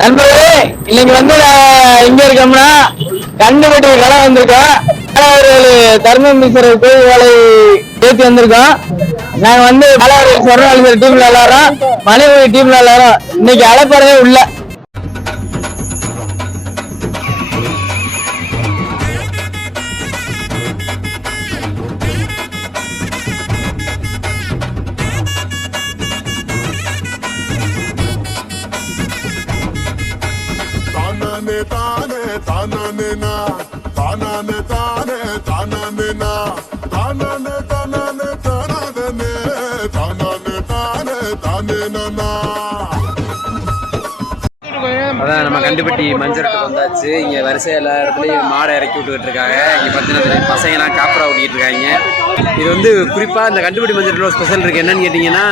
நண்பர்களே இன்னைக்கு வந்து நான் எங்க இருக்கோம்னா கண்டுபிடி கடை வந்திருக்கோம். தலைவர்கள் தர்மமிஸ்வரர் கோயில் வேலை ஏற்றி வந்திருக்கோம். நாங்க வந்து தலைவர்கள் சொர்ணாலிசர் டீம்ல எல்லாரும் மனைவி டீம்ல எல்லாரும் இன்னைக்கு அழைப்பறவே உள்ள தானே தானே தானே நா தானே தானே தானே நா தானே தானே தானானே தானானே தானே தானே நானா அதான் நம்ம கண்டுபட்டி மஞ்சரட்டுக்கு வந்தாச்சு. இங்க வரிசை எல்லா இடத்துலையும் மாடை இறக்கி விட்டுக்கிட்டு இருக்காங்க இங்க பார்த்தீங்கன்னா பசங்க எல்லாம் காப்பரா ஓட்டிக்கிட்டு இருக்காங்க இது வந்து குறிப்பாக இந்த கண்டுபிடி மஞ்சரட்டில் ஸ்பெஷல் இருக்கு. என்னன்னு கேட்டிங்கன்னா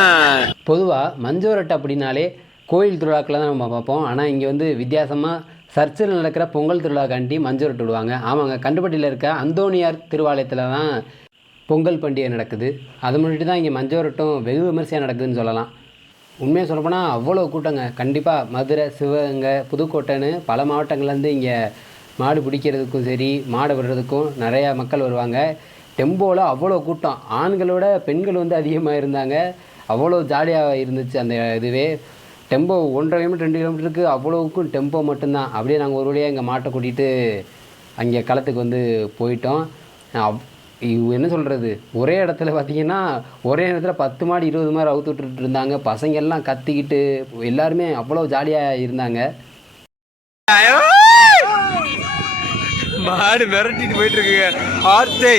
பொதுவாக மஞ்சோரட்டை அப்படின்னாலே கோயில் திருவிழாக்களை தான் நம்ம பார்ப்போம். ஆனால் இங்கே வந்து வித்தியாசமாக சர்ச்சில் நடக்கிற பொங்கல் திருவிழாக்காண்டி மஞ்சள் விடுவாங்க. ஆமாங்க கண்டுபட்டியில் இருக்க அந்தோனியார் திருவாலயத்தில் தான் பொங்கல் பண்டிகை நடக்குது. அதை முன்னிட்டு தான் இங்கே மஞ்சோரட்டும் வெகு விமர்சையாக நடக்குதுன்னு சொல்லலாம். உண்மையாக சொல்லப்போனால் அவ்வளோ கூட்டங்க. கண்டிப்பாக மதுரை சிவகங்கை புதுக்கோட்டைன்னு பல மாவட்டங்கள்லேருந்து இங்கே மாடு பிடிக்கிறதுக்கும் சரி மாடு விடுறதுக்கும் நிறையா மக்கள் வருவாங்க. டெம்போவில் அவ்வளோ கூட்டம். ஆண்களோட பெண்கள் வந்து அதிகமாக இருந்தாங்க. அவ்வளோ ஜாலியாக இருந்துச்சு அந்த இதுவே. டெம்போ ஒன்றரை கிலோமீட்டர் ரெண்டு கிலோமீட்டருக்கு அவ்வளோவுக்கும் டெம்போ மட்டும்தான். அப்படியே நாங்கள் ஒரு வழியாக எங்கள் மாட்டை கூட்டிகிட்டு அங்கே களத்துக்கு வந்து போயிட்டோம். அவ்- இவ் என்ன சொல்கிறது ஒரே இடத்துல பார்த்தீங்கன்னா ஒரே இடத்துல பத்து மாடி இருபது மாடி அவுத்து விட்டுட்டு இருந்தாங்க. பசங்கள்லாம் கத்திக்கிட்டு எல்லாருமே அவ்வளோ ஜாலியாக இருந்தாங்க. மாடு மிரட்டிட்டு போயிட்டு இருக்குங்க ஆர்த்தை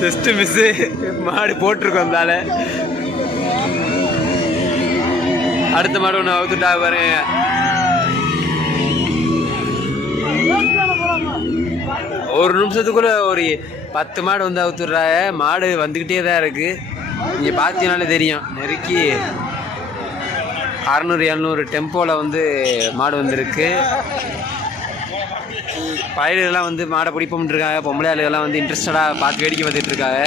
ஜஸ்ட் மிஸ்ஸு மாடு போட்டிருக்கோம் தானே அடுத்த மாடு ஒன்று அவுத்துட்டா பாருங்க ஒரு நிமிஷத்துக்குள்ள ஒரு பத்து மாடு வந்து அவுத்துடுறாங்க மாடு வந்துக்கிட்டே தான் இருக்கு. நீங்கள் பார்த்தீங்கனாலே தெரியும். நெருக்கி அறநூறு எழுநூறு டெம்போவில் வந்து மாடு வந்திருக்கு. பயிர்கள்லாம் வந்து மாடை பிடிப்போம்னு இருக்காங்க. பொம்பளை ஆளுகள்லாம் வந்து இன்ட்ரெஸ்டடாக பார்த்து வேடிக்கை பார்த்துட்டு இருக்காங்க.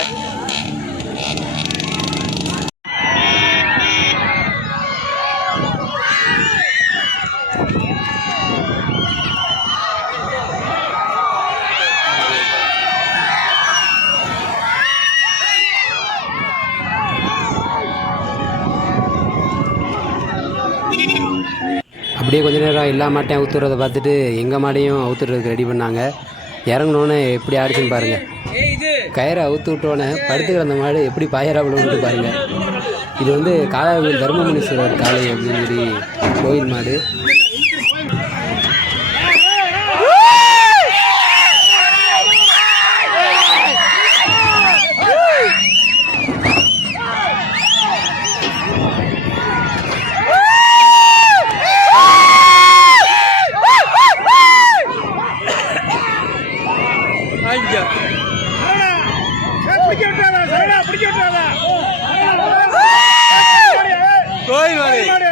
அப்படியே கொஞ்ச நேரம் எல்லா மாட்டையும் அவுத்துறதை பார்த்துட்டு எங்கள் மாடையும் அவுத்துறதுக்கு ரெடி பண்ணாங்க. இறங்கினோன்னே எப்படி ஆடிச்சுன்னு பாருங்கள் கயிறை அவுத்து விட்டோன்னே படுத்து கிடந்த மாடு எப்படி பாயராவில் விட்டு பாருங்கள் இது வந்து காலாவில் தர்மமுனீஸ்வரர் காளை அப்படின்னு சொல்லி கோயில் மாடு. கோயில்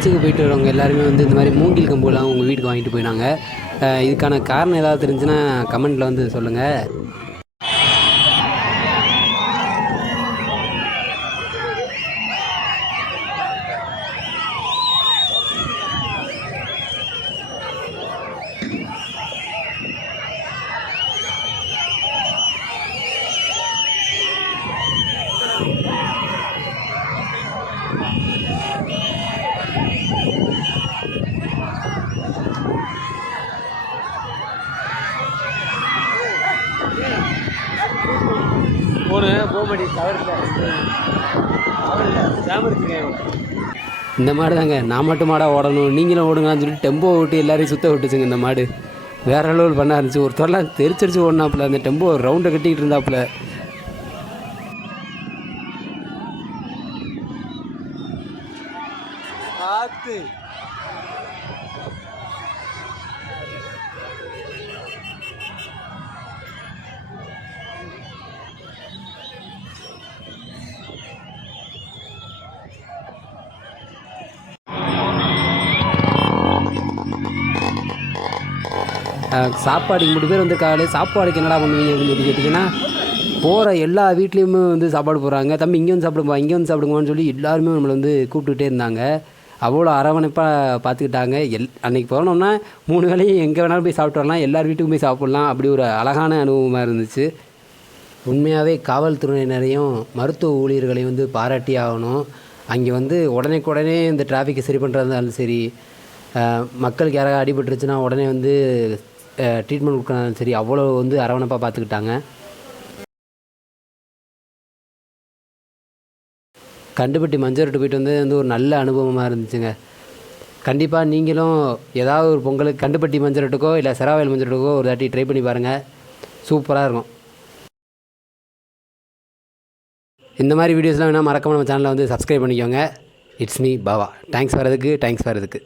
சர்ச்சுக்கு போயிட்டு வரவங்க எல்லாருமே வந்து இந்த மாதிரி மூங்கில் கம்புலாம் உங்கள் வீட்டுக்கு வாங்கிட்டு போயினாங்க இதுக்கான காரணம் ஏதாவது தெரிஞ்சுன்னா கமெண்ட்டில் வந்து சொல்லுங்கள் போன போக மாட்டேங்குது தவறு இந்த மாடு தாங்க. நான் மட்டும் மாடாக ஓடணும். நீங்களும் ஓடுங்கன்னு சொல்லிட்டு டெம்போ விட்டு எல்லாரையும் சுத்த விட்டுச்சுங்க இந்த மாடு. வேற லெவல் பண்ண இருந்துச்சு ஒருத்தரெல்லாம் தெரிச்சரிச்சு ஓடினாப்புல. அந்த டெம்போ ரவுண்டை கட்டிக்கிட்டு இருந்தாப்புல. பார்த்து சாப்பாடுக்கு மூணு பேர் வந்திருக்காங்களே சாப்பாடுக்கு என்னடா பண்ணுவீங்க அப்படின்னு சொல்லி கேட்டிங்கன்னா போகிற எல்லா வீட்லேயுமே வந்து சாப்பாடு போடுறாங்க. தம்பி இங்கே வந்து சாப்பிடுப்பா இங்கே வந்து சாப்பிடுங்கன்னு சொல்லி எல்லாருமே நம்மளை வந்து கூப்பிட்டுக்கிட்டே இருந்தாங்க. அவ்வளோ அரவணைப்பாக பார்த்துக்கிட்டாங்க. எல் அன்றைக்கி போனோம்னா மூணு வேளையும் எங்கே வேணாலும் போய் சாப்பிட்டு வரலாம் எல்லார் வீட்டுக்கும் போய் சாப்பிட்லாம். அப்படி ஒரு அழகான அனுபவமாக இருந்துச்சு. உண்மையாகவே காவல்துறையினரையும் மருத்துவ ஊழியர்களையும் வந்து பாராட்டி ஆகணும். அங்கே வந்து உடனேக்குடனே இந்த டிராஃபிக்கை சரி பண்ணுறதா இருந்தாலும் சரி மக்களுக்கு யாராவது அடிபட்டுருச்சுன்னா உடனே வந்து ட்ரீட்மெண்ட் கொடுக்குறாங்க சரி அவ்வளோ வந்து அரவணைப்பாக பார்த்துக்கிட்டாங்க. கண்டுபட்டி மஞ்சள்ட்டு போயிட்டு வந்து வந்து ஒரு நல்ல அனுபவமாக இருந்துச்சுங்க. கண்டிப்பாக நீங்களும் ஏதாவது ஒரு பொங்கலுக்கு கண்டுபட்டி மஞ்சரட்டுக்கோ இல்லை செராவயல் மஞ்சரட்டுக்கோ ஒரு தாட்டி ட்ரை பண்ணி பாருங்கள் சூப்பராக இருக்கும். இந்த மாதிரி வீடியோஸ்லாம் வேணால் மறக்காமல் நம்ம சேனலை வந்து சப்ஸ்கிரைப் பண்ணிக்கோங்க. இட்ஸ் மீ பாவா தேங்க்ஸ் வரதுக்கு தேங்க்ஸ் வரதுக்கு